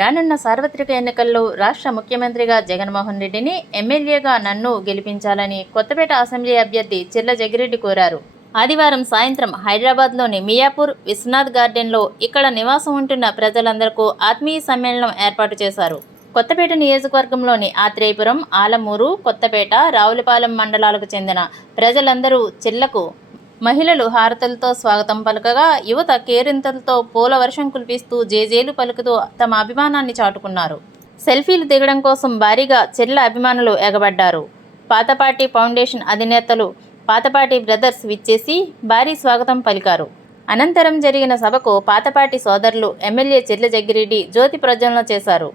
రానున్న సార్వత్రిక ఎన్నికల్లో రాష్ట్ర ముఖ్యమంత్రిగా జగన్మోహన్ రెడ్డిని, ఎమ్మెల్యేగా నన్ను గెలిపించాలని కొత్తపేట అసెంబ్లీ అభ్యర్థి చిర్ల జగ్గిరెడ్డి కోరారు. ఆదివారం సాయంత్రం హైదరాబాద్లోని మియాపూర్ విశ్వనాథ్ గార్డెన్లో ఇక్కడ నివాసం ఉంటున్న ప్రజలందరికీ ఆత్మీయ సమ్మేళనం ఏర్పాటు చేశారు. కొత్తపేట నియోజకవర్గంలోని ఆత్రేయపురం, ఆలమూరు, కొత్తపేట, రావులపాలెం మండలాలకు చెందిన ప్రజలందరూ చిర్లకు మహిళలు హారతులతో స్వాగతం పలకగా, యువత కేరింతలతో పూల వర్షం కురిపిస్తూ జేజేలు పలుకుతూ తమ అభిమానాన్ని చాటుకున్నారు. సెల్ఫీలు దిగడం కోసం భారీగా చిర్ల అభిమానులు ఎగబడ్డారు. పాతపాటి ఫౌండేషన్ అధినేతలు పాతపాటి బ్రదర్స్ విచ్చేసి భారీ స్వాగతం పలికారు. అనంతరం జరిగిన సభకు పాతపాటి సోదరులు ఎమ్మెల్యే చిర్ల జగ్గిరెడ్డి జ్యోతి ప్రజ్వలన చేశారు.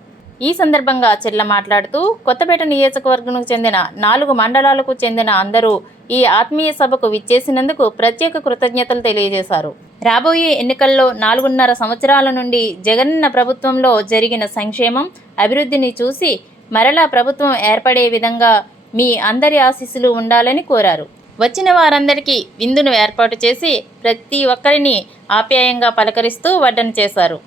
ఈ సందర్భంగా చిర్ల మాట్లాడుతూ, కొత్తపేట నియోజకవర్గంకు చెందిన 4 మండలాలకు చెందిన అందరూ ఈ ఆత్మీయ సభకు విచ్చేసినందుకు ప్రత్యేక కృతజ్ఞతలు తెలియజేశారు. రాబోయే ఎన్నికల్లో 4.5 సంవత్సరాల నుండి జగనన్న ప్రభుత్వంలో జరిగిన సంక్షేమం, అభివృద్ధిని చూసి మరలా ప్రభుత్వం ఏర్పడే విధంగా మీ అందరి ఆశీస్సులు ఉండాలని కోరారు. వచ్చిన వారందరికీ విందును ఏర్పాటు చేసి ప్రతి ఒక్కరిని ఆప్యాయంగా పలకరిస్తూ వడ్డన చేశారు.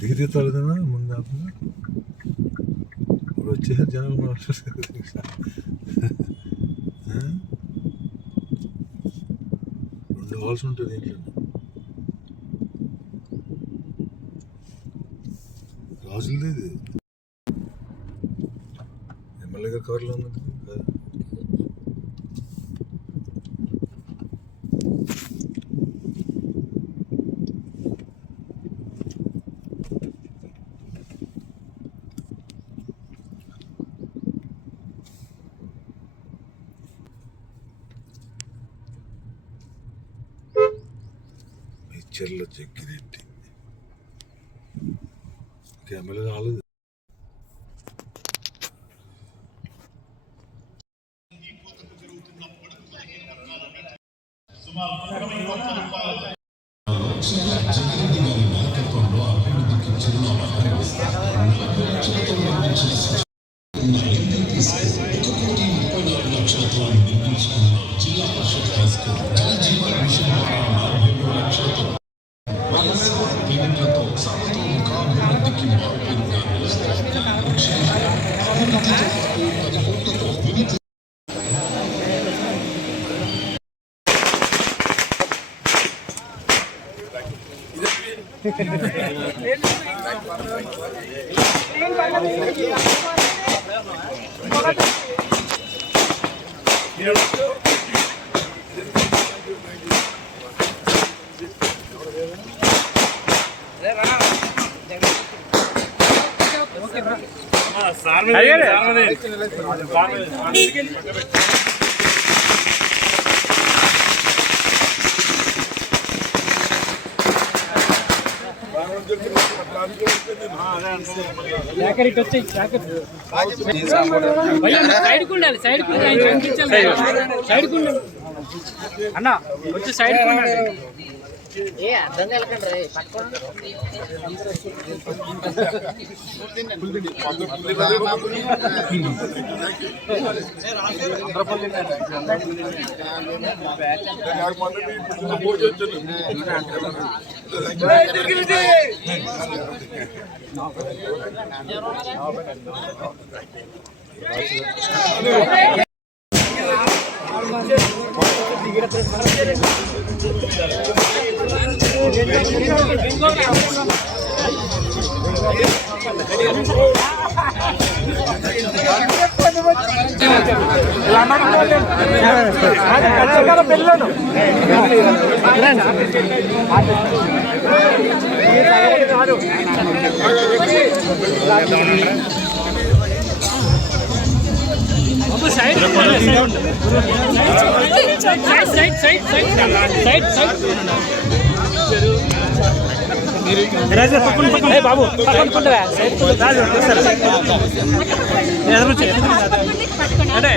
దిగుతాలేదన్నా ముందు ఇప్పుడు వచ్చేసారు జనాలు. 2 హాల్స్ ఉంటుంది ఇంట్లో. రాజులది ఇది. ఎమ్మెల్యే గారి కవర్లో ఉంది. చిర్ల జగ్గిరెడ్డి ఎమ్మెల్యే రాలేదు. జగ్గిరెడ్డి గారి నాయకత్వంలో అభివృద్ధికి చిరునామా నిర్మించుకున్న జిల్లా పరిషత్ హై స్కూల్ జల జీవన మిషన్ ద్వారా 47 లక్షలతో నిధులతో సర్వతోముఖాభివృద్ధికి మార్పుగా నిలుస్తారు. అన్న వచ్చి సైడ్ అర్థం కలకండి పిల్లలు side. Side. రాజు పక్కన ఏ బాబు పక్కన రాజు ఎదురు వచ్చి అంటే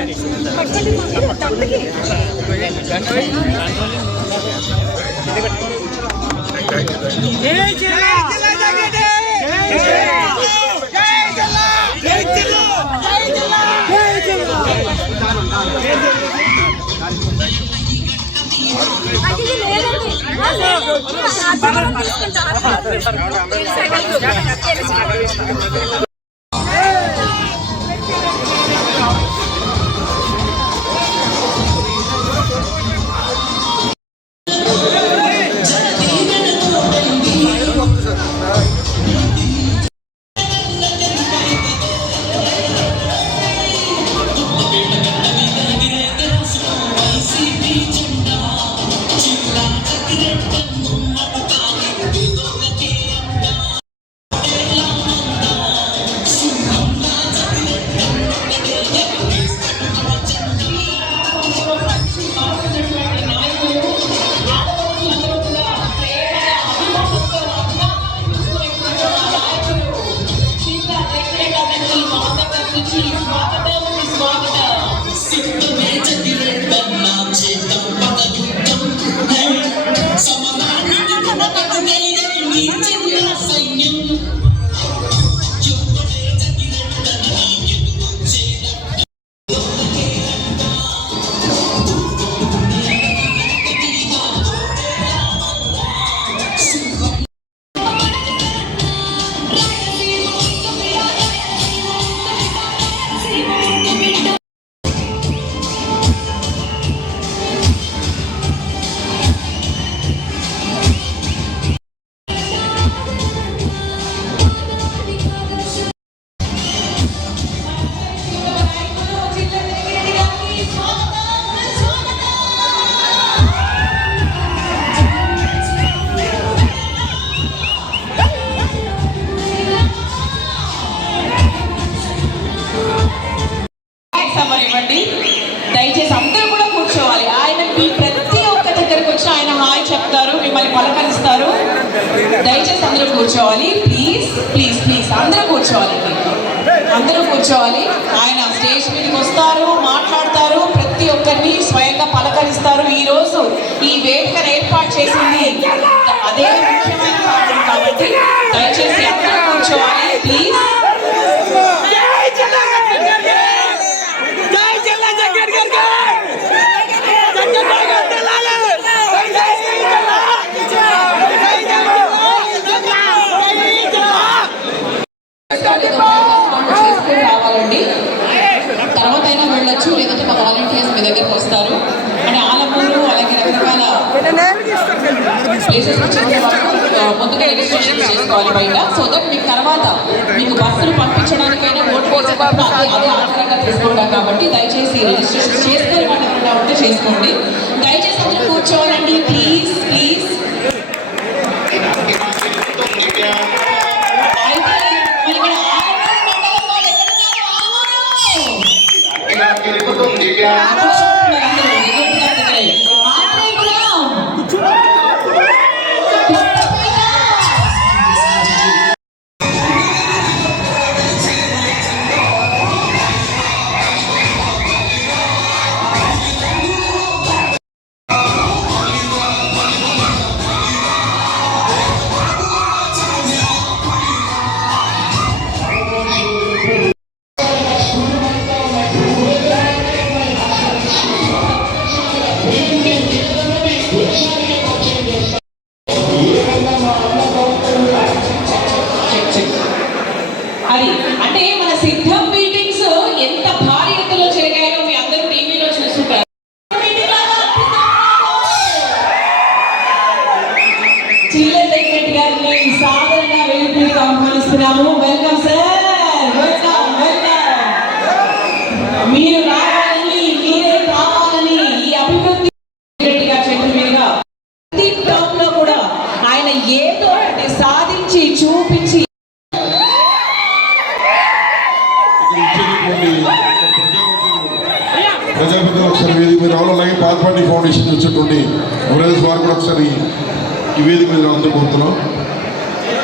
దయచేసి అందరూ కూడా కూర్చోవాలి. ఆయన మీ ప్రతి ఒక్క దగ్గరకు వచ్చి ఆయన హాయ్ చెప్తారు, మిమ్మల్ని పలకరిస్తారు. దయచేసి అందరూ కూర్చోవాలి. ప్లీజ్ ప్లీజ్ ప్లీజ్ అందరూ కూర్చోవాలండి, అందరూ కూర్చోవాలి. ఆయన స్టేజ్ మీదకి వస్తారు, మాట్లాడతారు, ప్రతి ఒక్కరిని స్వయంగా పలకరిస్తారు. ఈ రోజు ఈ వేదికను ఏర్పాటు చేసింది అదే ముఖ్యమైన కారణం కాబట్టి దయచేసి అందరూ కూర్చోవాలి ప్లీజ్. రావాలండి, తర్వాత అయినా వెళ్ళొచ్చు, లేదంటే మా వాలంటీర్స్ మీ దగ్గరకు వస్తారు. అంటే ఆలమూరు అలాగే రకరకాల ప్లేసెస్ ముందుగా రిజిస్ట్రేషన్ చేసుకోవాలి బయట. సో దట్ మీకు తర్వాత మీకు బస్సులు పంపించడానికైనా ఓటు వేసేటప్పుడు అదే ఆధారంగా తీసుకుంటాం కాబట్టి దయచేసి రిజిస్ట్రేషన్ చేసుకొని వాళ్ళకుండా ఉంటే చేసుకోండి. దయచేసి అందరూ కూర్చోవాలండి ప్లీజ్ ప్లీజ్. అది అంటే మన సిద్ధం మీటింగ్స్ ఎంత భారీ ఎత్తులో జరిగాయో మీ అందరూ టీవీలో చూస్తుంటారు. చిల్లర సెక్రటరీ గారిని సాధారణంగా వేదికగా ఆహ్వానిస్తున్నాము. Welcome sir, welcome welcome. మీరు రావాలని, మీరే కావాలని ఈ అభివృద్ధి సెక్రటరీ గారి చేతుల మీదుగా ప్రతి టర్మ్ లో కూడా ఆయన ఏదో ఒకటి సాధించి చూపించి ప్రజాపతి ఒకసారి వేదిక మీద రావాలి. అలాగే పాల్పాటి ఫౌండేషన్ వచ్చేటువంటి ఎవరైనా వారు కూడా ఒకసారి ఈ వేదిక మీద అందరూ కోరుతున్నాం.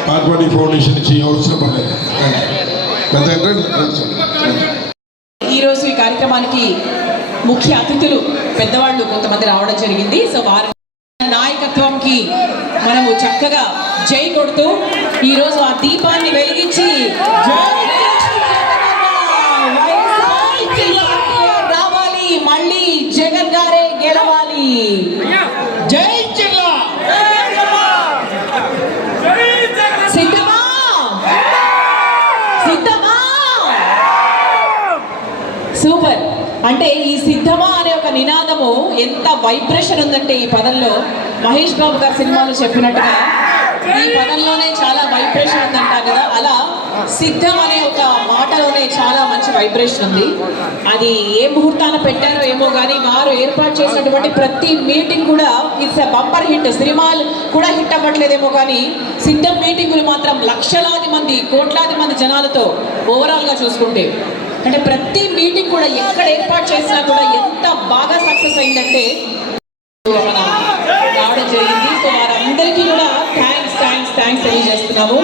పార్టీ ఫౌండేషన్ నుంచి అవసరం పడలేదు ఈరోజు ఈ కార్యక్రమానికి ముఖ్య అతిథులు పెద్దవాళ్ళు కొంతమంది రావడం జరిగింది. సో వారి నాయకత్వంకి మనము చక్కగా జై కొడుతూ ఈరోజు ఆ దీపాన్ని వెలిగించి రావాలి, మళ్ళీ జగన్ గారే గెలవాలి. జై జిల్లా. సిద్ధమా? సిద్ధమా? సూపర్. అంటే ఈ సిద్ధమా అనే ఒక నినాదము ఎంత వైబ్రేషన్ ఉందంటే ఈ పదంలో, మహేష్ బాబు గారి సినిమాలో చెప్పినట్టుగా ఈ పదంలోనే చాలా వైబ్రేషన్ ఉందంట కదా, అలా సిద్ధం అనే ఒక మాటలోనే చాలా మంచి వైబ్రేషన్ ఉంది. అది ఏ ముహూర్తాన పెట్టారో ఏమో కానీ వారు ఏర్పాటు చేసినటువంటి ప్రతి మీటింగ్ కూడా ఇట్స్ ఎ బంపర్ హిట్. సినిమాలు కూడా హిట్ అవ్వట్లేదేమో కానీ సిద్ధం మీటింగులు మాత్రం లక్షలాది మంది, కోట్లాది మంది జనాలతో ఓవరాల్గా చూసుకుంటే, అంటే ప్రతి మీటింగ్ కూడా ఎక్కడ ఏర్పాటు చేసినా కూడా ఎంత బాగా సక్సెస్ అయిందంటే మన రావడం జరిగింది. సో వారందరికీ కూడా థ్యాంక్స్ తెలియజేస్తున్నాము.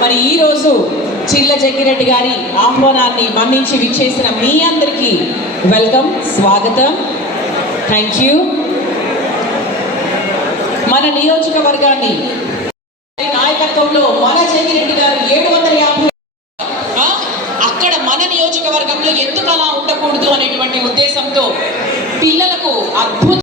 మరి ఈ రోజు చిల్ల జగ్గిరెడ్డి గారి ఆహ్వానాన్ని మన్నించి విచ్చేసిన మీ అందరికీ వెల్కమ్, స్వాగతం, థ్యాంక్ యూ. మన నియోజకవర్గాన్ని నాయకత్వంలో మన జగ్గిరెడ్డి గారు 750 అక్కడ మన నియోజకవర్గంలో ఎందుకు అలా ఉండకూడదు అనేటువంటి ఉద్దేశంతో పిల్లలకు అద్భుత